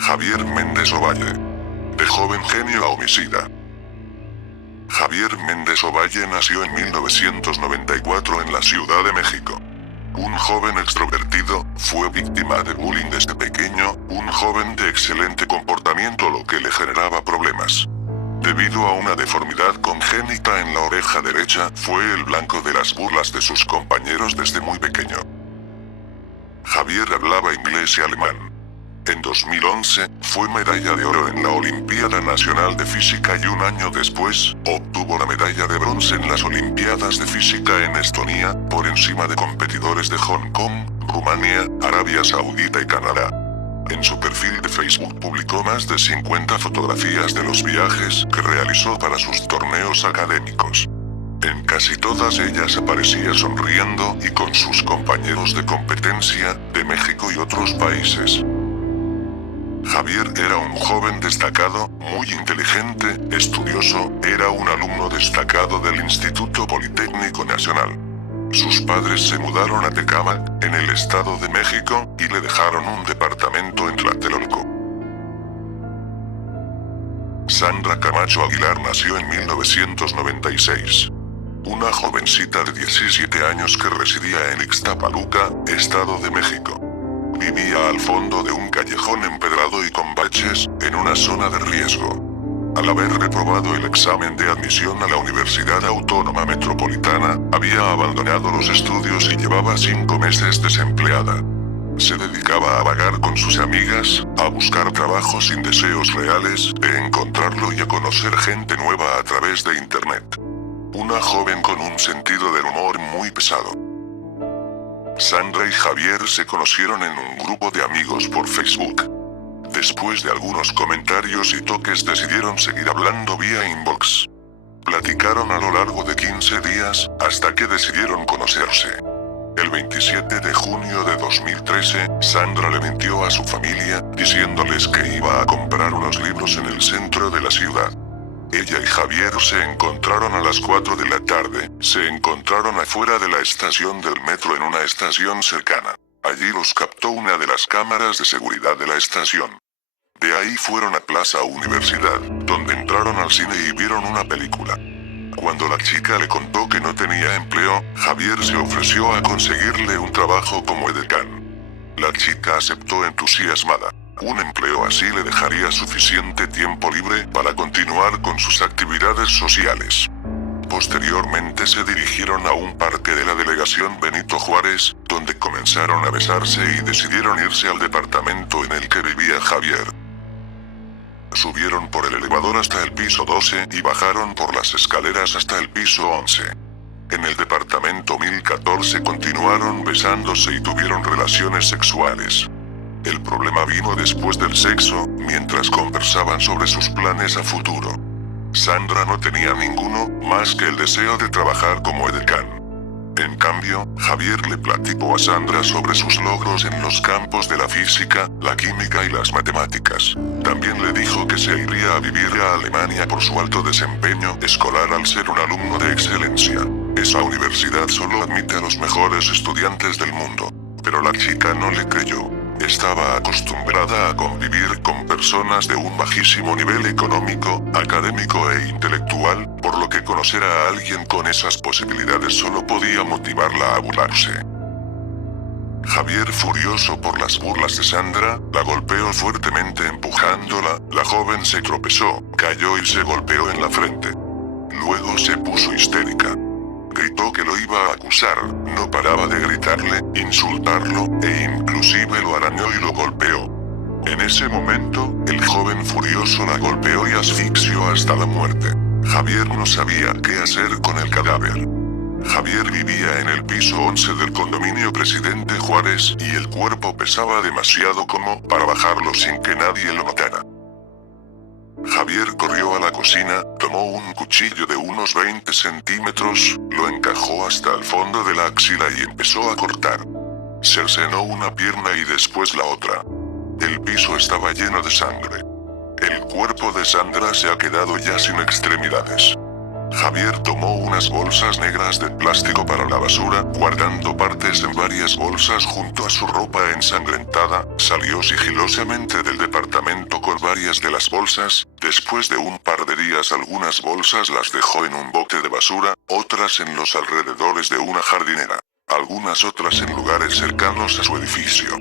Javier Méndez Ovalle. De joven genio a homicida. Javier Méndez Ovalle nació en 1994 en la Ciudad de México. Un joven extrovertido, fue víctima de bullying desde pequeño, un joven de excelente comportamiento lo que le generaba problemas. Debido a una deformidad congénita en la oreja derecha, fue el blanco de las burlas de sus compañeros desde muy pequeño. Javier hablaba inglés y alemán. En 2011, fue medalla de oro en la Olimpiada Nacional de Física y un año después, obtuvo la medalla de bronce en las Olimpiadas de Física en Estonia, por encima de competidores de Hong Kong, Rumania, Arabia Saudita y Canadá. En su perfil de Facebook publicó más de 50 fotografías de los viajes que realizó para sus torneos académicos. En casi todas ellas aparecía sonriendo y con sus compañeros de competencia, de México y otros países. Javier era un joven destacado, muy inteligente, estudioso, era un alumno destacado del Instituto Politécnico Nacional. Sus padres se mudaron a Tecámac, en el Estado de México, y le dejaron un departamento en Tlatelolco. Sandra Camacho Aguilar nació en 1996. Una jovencita de 17 años que residía en Ixtapaluca, Estado de México. Vivía al fondo de un callejón empedrado y con baches, en una zona de riesgo. Al haber reprobado el examen de admisión a la Universidad Autónoma Metropolitana, había abandonado los estudios y llevaba 5 meses desempleada. Se dedicaba a vagar con sus amigas, a buscar trabajo sin deseos reales, de encontrarlo y a conocer gente nueva a través de internet. Una joven con un sentido del humor muy pesado. Sandra y Javier se conocieron en un grupo de amigos por Facebook. Después de algunos comentarios y toques decidieron seguir hablando vía inbox. Platicaron a lo largo de 15 días, hasta que decidieron conocerse. El 27 de junio de 2013, Sandra le mintió a su familia, diciéndoles que iba a comprar unos libros en el centro de la ciudad. Ella y Javier se encontraron a las 4 de la tarde, se encontraron afuera de la estación del metro en una estación cercana. Allí los captó una de las cámaras de seguridad de la estación. De ahí fueron a Plaza Universidad, donde entraron al cine y vieron una película. Cuando la chica le contó que no tenía empleo, Javier se ofreció a conseguirle un trabajo como edecán. La chica aceptó entusiasmada. Un empleo así le dejaría suficiente tiempo libre para continuar con sus actividades sociales. Posteriormente se dirigieron a un parque de la delegación Benito Juárez, donde comenzaron a besarse y decidieron irse al departamento en el que vivía Javier. Subieron por el elevador hasta el piso 12 y bajaron por las escaleras hasta el piso 11. En el departamento 1014 continuaron besándose y tuvieron relaciones sexuales. El problema vino después del sexo, mientras conversaban sobre sus planes a futuro. Sandra no tenía ninguno, más que el deseo de trabajar como edecán. En cambio, Javier le platicó a Sandra sobre sus logros en los campos de la física, la química y las matemáticas. También le dijo que se iría a vivir a Alemania por su alto desempeño escolar al ser un alumno de excelencia. Esa universidad solo admite a los mejores estudiantes del mundo. Pero la chica no le creyó. Estaba acostumbrada a convivir con personas de un bajísimo nivel económico, académico e intelectual, por lo que conocer a alguien con esas posibilidades solo podía motivarla a burlarse. Javier, furioso por las burlas de Sandra, la golpeó fuertemente empujándola, la joven se tropezó, cayó y se golpeó en la frente. Luego se puso histérica. Gritó que lo iba a acusar, no paraba de gritarle, insultarlo, e inclusive lo arañó y lo golpeó. En ese momento, el joven furioso la golpeó y asfixió hasta la muerte. Javier no sabía qué hacer con el cadáver. Javier vivía en el piso 11 del condominio Presidente Juárez y el cuerpo pesaba demasiado como para bajarlo sin que nadie lo notara. Javier corrió a la cocina, tomó un cuchillo de unos 20 centímetros, lo encajó hasta el fondo de la axila y empezó a cortar. Cercenó una pierna y después la otra. El piso estaba lleno de sangre. El cuerpo de Sandra se ha quedado ya sin extremidades. Javier tomó unas bolsas negras de plástico para la basura, guardando partes en varias bolsas junto a su ropa ensangrentada, salió sigilosamente del departamento con varias de las bolsas. Después de un par de días algunas bolsas las dejó en un bote de basura, otras en los alrededores de una jardinera, algunas otras en lugares cercanos a su edificio.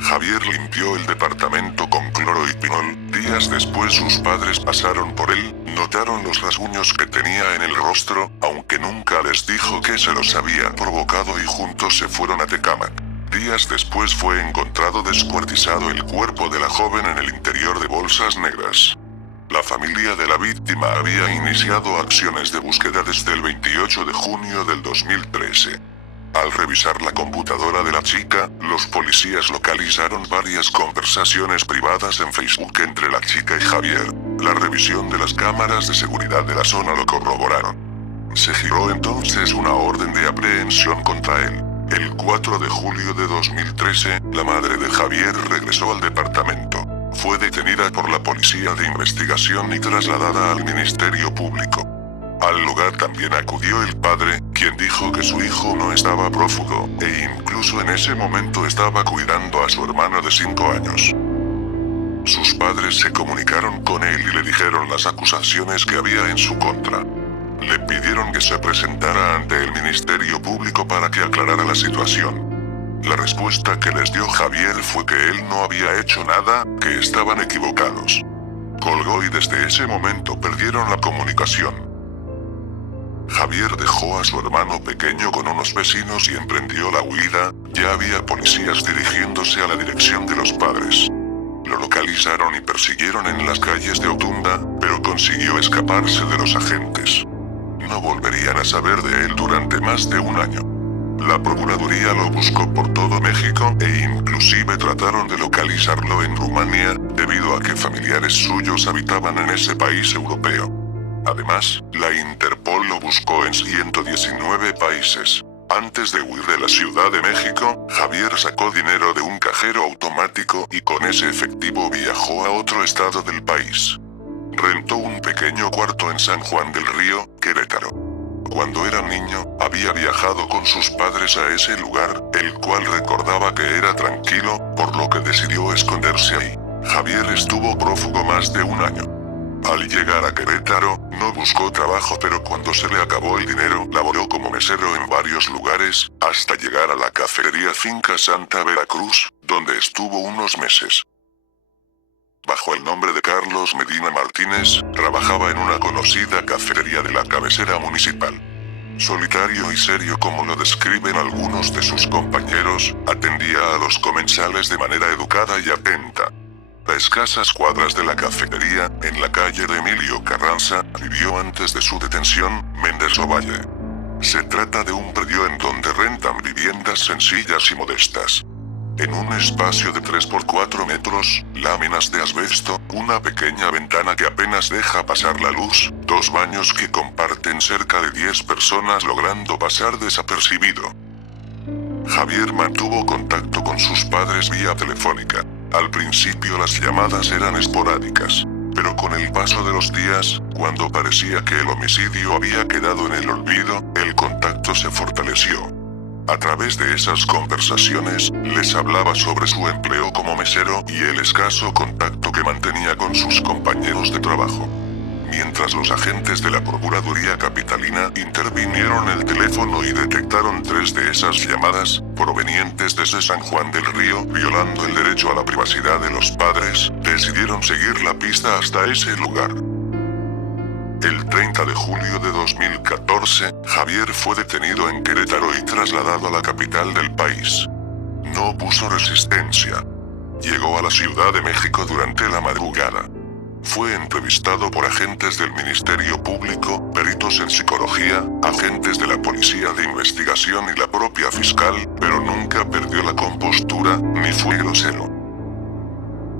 Javier limpió el departamento con cloro y pinol. Días después sus padres pasaron por él, notaron los rasguños que tenía en el rostro, aunque nunca les dijo que se los había provocado y juntos se fueron a Tecámac. Días después fue encontrado descuartizado el cuerpo de la joven en el interior de bolsas negras. La familia de la víctima había iniciado acciones de búsqueda desde el 28 de junio del 2013. Al revisar la computadora de la chica, los policías localizaron varias conversaciones privadas en Facebook entre la chica y Javier. La revisión de las cámaras de seguridad de la zona lo corroboraron. Se giró entonces una orden de aprehensión contra él. El 4 de julio de 2013, la madre de Javier regresó al departamento. Fue detenida por la policía de investigación y trasladada al Ministerio Público. Al lugar también acudió el padre, quien dijo que su hijo no estaba prófugo, e incluso en ese momento estaba cuidando a su hermano de 5 años. Sus padres se comunicaron con él y le dijeron las acusaciones que había en su contra. Le pidieron que se presentara ante el Ministerio Público para que aclarara la situación. La respuesta que les dio Javier fue que él no había hecho nada, que estaban equivocados. Colgó y desde ese momento perdieron la comunicación. Javier dejó a su hermano pequeño con unos vecinos y emprendió la huida. Ya había policías dirigiéndose a la dirección de los padres. Lo localizaron y persiguieron en las calles de Otunda, pero consiguió escaparse de los agentes. No volverían a saber de él durante más de un año. La Procuraduría lo buscó por todo México e inclusive trataron de localizarlo en Rumania, debido a que familiares suyos habitaban en ese país europeo. Además, la Interpol lo buscó en 119 países. Antes de huir de la Ciudad de México, Javier sacó dinero de un cajero automático y con ese efectivo viajó a otro estado del país. Rentó un pequeño cuarto en San Juan del Río, Querétaro. Cuando era niño, había viajado con sus padres a ese lugar, el cual recordaba que era tranquilo, por lo que decidió esconderse ahí. Javier estuvo prófugo más de un año. Al llegar a Querétaro, no buscó trabajo, pero cuando se le acabó el dinero, laboró como mesero en varios lugares, hasta llegar a la cafetería Finca Santa Veracruz, donde estuvo unos meses. Bajo el nombre de Carlos Medina Martínez, trabajaba en una conocida cafetería de la cabecera municipal. Solitario y serio como lo describen algunos de sus compañeros, atendía a los comensales de manera educada y atenta. A escasas cuadras de la cafetería, en la calle de Emilio Carranza, vivió antes de su detención, Méndez Ovalle. Se trata de un predio en donde rentan viviendas sencillas y modestas. En un espacio de 3 por 4 metros, láminas de asbesto, una pequeña ventana que apenas deja pasar la luz, 2 baños que comparten cerca de 10 personas logrando pasar desapercibido. Javier mantuvo contacto con sus padres vía telefónica. Al principio las llamadas eran esporádicas, pero con el paso de los días, cuando parecía que el homicidio había quedado en el olvido, el contacto se fortaleció. A través de esas conversaciones, les hablaba sobre su empleo como mesero y el escaso contacto que mantenía con sus compañeros de trabajo. Mientras los agentes de la Procuraduría Capitalina intervinieron el teléfono y detectaron 3 de esas llamadas, provenientes desde San Juan del Río, violando el derecho a la privacidad de los padres, decidieron seguir la pista hasta ese lugar. El 30 de julio de 2014, Javier fue detenido en Querétaro y trasladado a la capital del país. No puso resistencia. Llegó a la Ciudad de México durante la madrugada. Fue entrevistado por agentes del Ministerio Público, peritos en psicología, agentes de la Policía de Investigación y la propia fiscal, pero nunca perdió la compostura, ni fue grosero.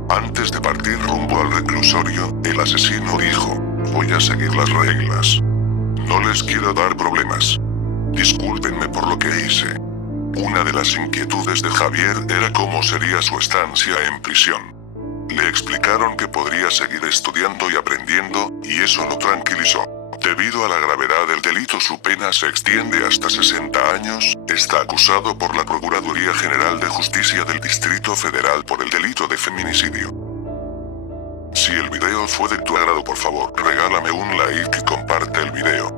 Antes de partir rumbo al reclusorio, el asesino dijo: "Voy a seguir las reglas. No les quiero dar problemas. Discúlpenme por lo que hice". Una de las inquietudes de Javier era cómo sería su estancia en prisión. Le explicaron que podría seguir estudiando y aprendiendo, y eso lo tranquilizó. Debido a la gravedad del delito, su pena se extiende hasta 60 años. Está acusado por la Procuraduría General de Justicia del Distrito Federal por el delito de feminicidio. Si el video fue de tu agrado, por favor, regálame un like y comparte el video.